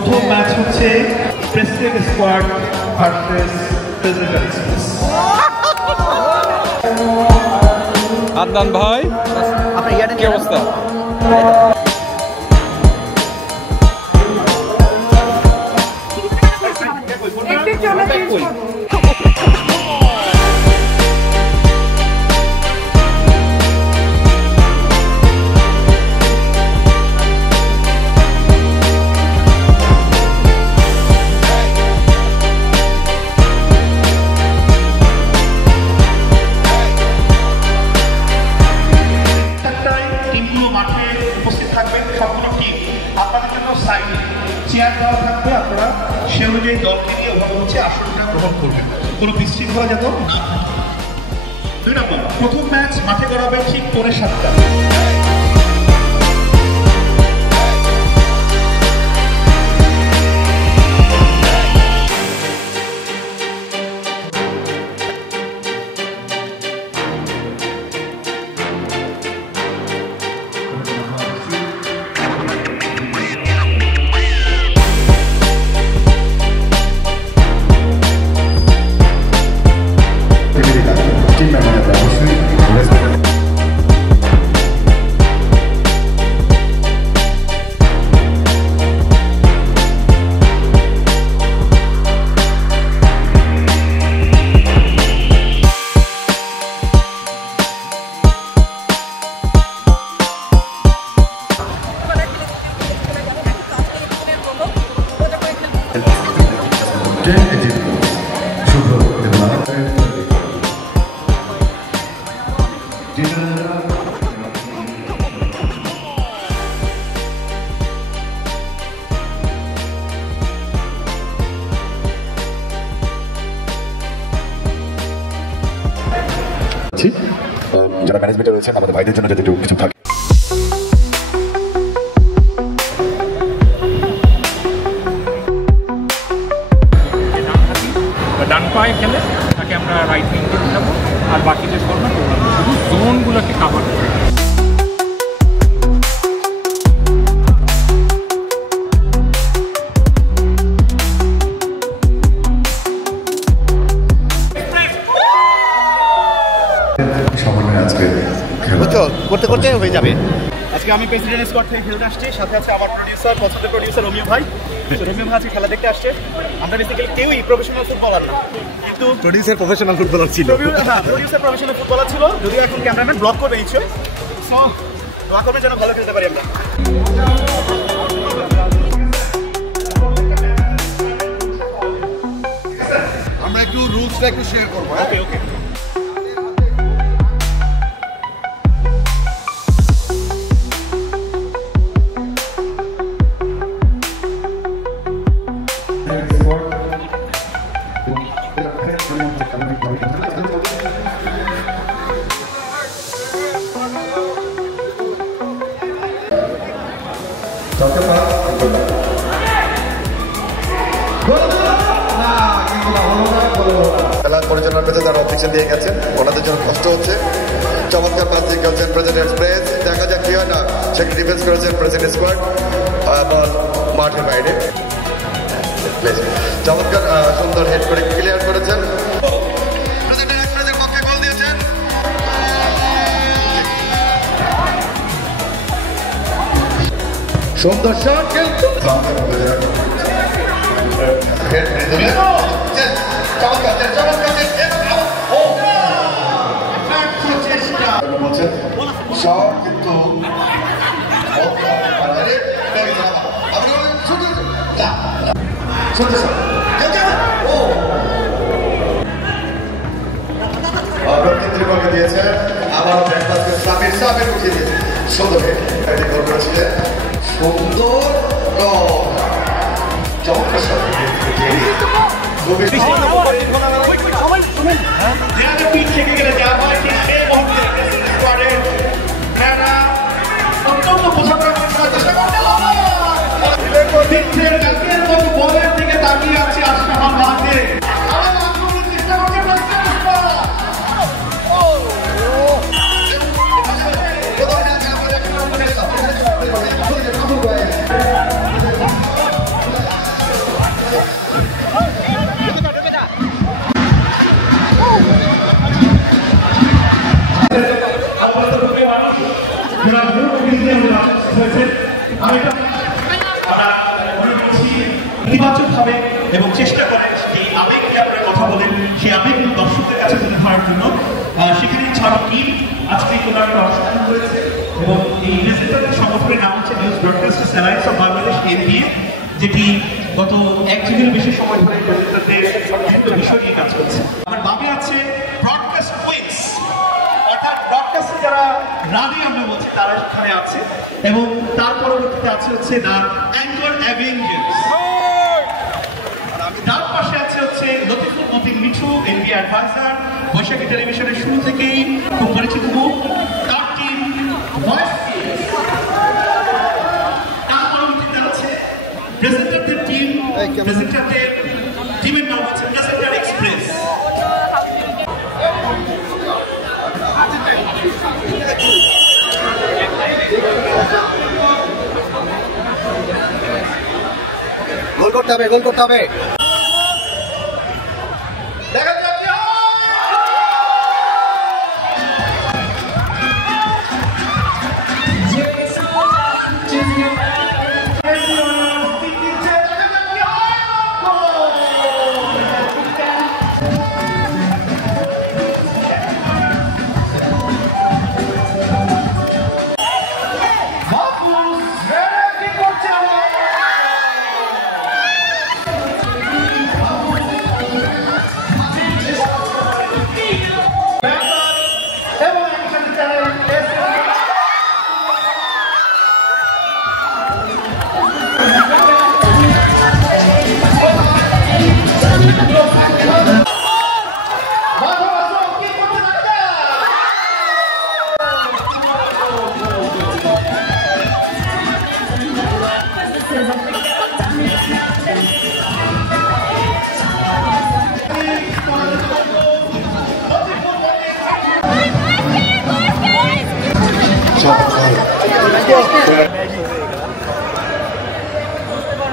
প্রথম ম্যাচ হচ্ছে president squad versus president express. Adnan ভাই, কি অবস্থা? চেয়ার দেওয়া থাকবে, আপনারা সে অনুযায়ী দলকে নিয়ে ওভাবে হচ্ছে আসনটা গ্রহণ করবেন, কোনো বিশৃঙ্খলা যেন না থাকে। 2 নম্বর, প্রথম ম্যাচ মাঠে গড়াবে ঠিক 7:45। যারা ম্যানেজমেন্টে রয়েছেন আমাদের ভাইদের জন্য যদি একটু কিছু থাকে। ডান পায়ে খেলে তাকে আমরা রাইট উইংকে দেখাবো, আর বাকি যে ফর্মেট শুধু জোনগুলোকে কাভার করবো। করতে করতে হয়ে যাবে। আজকে আমি প্রেসিডেন্ট স্কোয়াড থেকে খেলতে আসছি, সাথে আছে আমার প্রডিউসার, পছন্দের প্রডিউসার রোমিও ভাই। রোমিও ভাই আজকে খেলা দেখতে আসছে। আমরা বেসিক্যালি কেউই প্রফেশনাল ফুটবলার না, কিন্তু প্রডিউসার প্রফেশনাল ফুটবলার ছিল। প্রডিউসার প্রফেশনাল ফুটবলার ছিল, যদিও এখন ক্যামেরাম্যান ব্লক করবে নিশ্চয়। সো দোয়া করবেন যেন ভালো খেলতে পারি আমরা। আমরা একটু রুলসটা একটু শেয়ার করবো। ওকে ওকে। খেলা পরিচালনার পেছনে যারা অবজেকশন দিয়ে গেছেন ওনাদের জন্য কষ্ট হচ্ছে। চমৎকার পাস দিয়ে খেলছেন প্রেসিডেন্ট এক্সপ্রেস, দেখা যাক কি হয় না। সেখানে ডিফেন্স করেছেন প্রেসিডেন্ট স্কোয়াড, বল মাঠের বাইরে। চমৎকার সুন্দর হেড করে ক্লিয়ার করেছেন। প্রেসিডেন্ট এক্সপ্রেসের পক্ষে গোল দিয়েছেন। সুন্দর শট কিন্তু সব কিন্তু দিয়েছে আবার সাবির সাবির উঠিয়ে দিয়েছে। সুন্দর গোল করেছিলেন, সুন্দর বলের দিকে তাকিয়ে আছে আশরাফ মাহদি। আমরা মনে করছি ইতিবাচকভাবে এবং চেষ্টা করেন সেই আবেগ নিয়ে আপনারা কথা বলেন, সেই আবেগ দর্শকদের কাছে তুলে ধরার জন্য। সেখানে ছাড়া টিম আজকে কোনো একটা অংশগ্রহণ করেছে এবং এই প্রেজেন্টারের সংগঠনের নাম হচ্ছে news broadcasters alliance of Bangladesh, NBA, যেটি গত 1 যুগের বেশি সময় ধরে প্রেজেন্টারদের বিভিন্ন বিষয় নিয়ে কাজ করছে। আমার বামে আছে ব্রডকাস্ট কুইন্স, অর্থাৎ ব্রডকাস্টে যারা রানী আমরা বলছি তারা এখানে আছে, এবং তার পরবর্তীতে আছে হচ্ছে দ্য অ্যাঙ্কর অ্যাভেঞ্জার্স। তার পাশে আছে হচ্ছে লতিফুল মতিন মিঠু, এনবি অ্যাডভাইজার, বৈশাখী টেলিভিশনের শুরু থেকেই খুব পরিচিত মুখ, তার টিম ভয়েস। তার পরবর্তীতে আছে প্রেজেন্টারদের টিম, প্রেজেন্টারদের টিমের নাম হচ্ছে প্রেজেন্টার এক্সপ্রেস। গোল করতে হবে, গোল করতে হবে।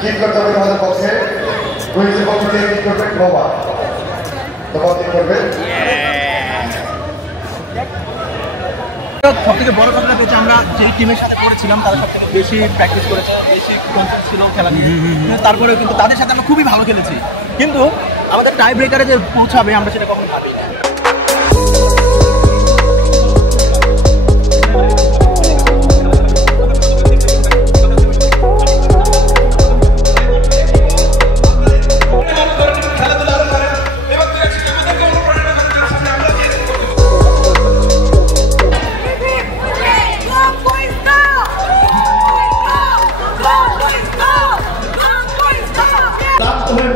কিক করতে হবে তোমাদের পক্ষে, কুইজের পক্ষ থেকে কিক করবে নোভা। নোভা কিক করবে। সব থেকে বড় কথাটা হচ্ছে আমরা যেই টিমের সাথে করেছিলাম তারা সব থেকে বেশি প্র্যাকটিস করেছে, বেশি কনসেন্ট ছিল খেলা নিয়ে। তারপরেও কিন্তু তাদের সাথে আমরা খুবই ভালো খেলেছি, কিন্তু আমাদের টাই ব্রেকারে যে পৌঁছাবে আমরা সেটা কখনো ভাবি না।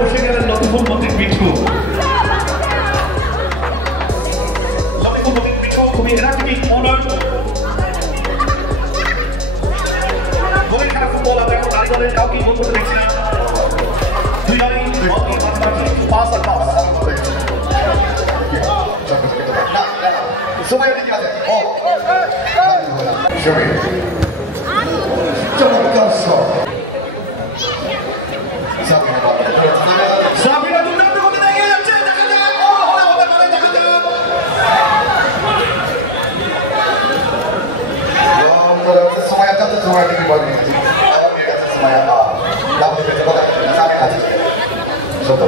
বসে গেলেন লতিফুল মতিন মিঠু। লতিফুল মতিন মিঠু খুবই এনার্জেটিক বোলার। গোলের খেলা ফুটবল আমরা এখন নারী দলের কাউকেই গোল করতে দেখছি না। দুই দলই পাস আর পাস। সময় দিকে আছে। ও শরীর চমৎকার শট। সাবিনা দুর্দান্ত গতিতে এগিয়ে যাচ্ছে, দেখা যাক ও হতে পারে, দেখা যাক। সময় আছে, সময় দিকে বল নিয়েছি। সময় আছে, দাম দিতে কথা আছে। সত্য।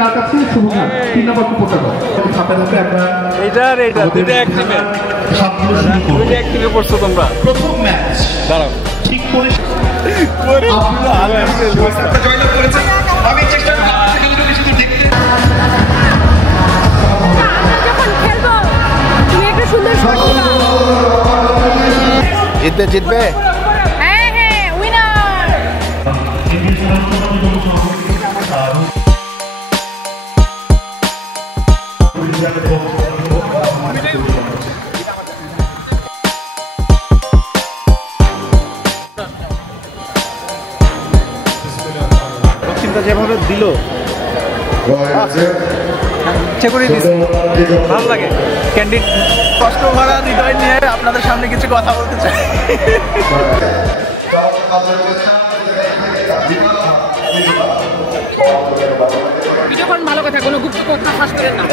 কার কাছে শুভকার 3 নম্বর কুপনটা দাও। খাতার মধ্যে আমরা এইটা দুটো অ্যাক্টিভে পড়ছো তোমরা। প্রথম ম্যাচ দাঁড়াও ঠিক করে জয়লাভ করেছে। আমি চেষ্টা করব খেলাটা শুধু দেখতে। যখন খেলবো তুমি একটা সুন্দর শট দিবা। জিতবে হ্যাঁ হ্যাঁ উইনার। দক্ষিণটা যেভাবে দিল ইচ্ছে করে দিচ্ছি, ভালো লাগে। ক্যান্ডিড কষ্ট ভরা হৃদয় নিয়ে আপনাদের সামনে কিছু কথা বলতে চাই। ভিডিও করেন ভালো কথা, কোনো গুপ্ত কথা ফাঁস করেন না।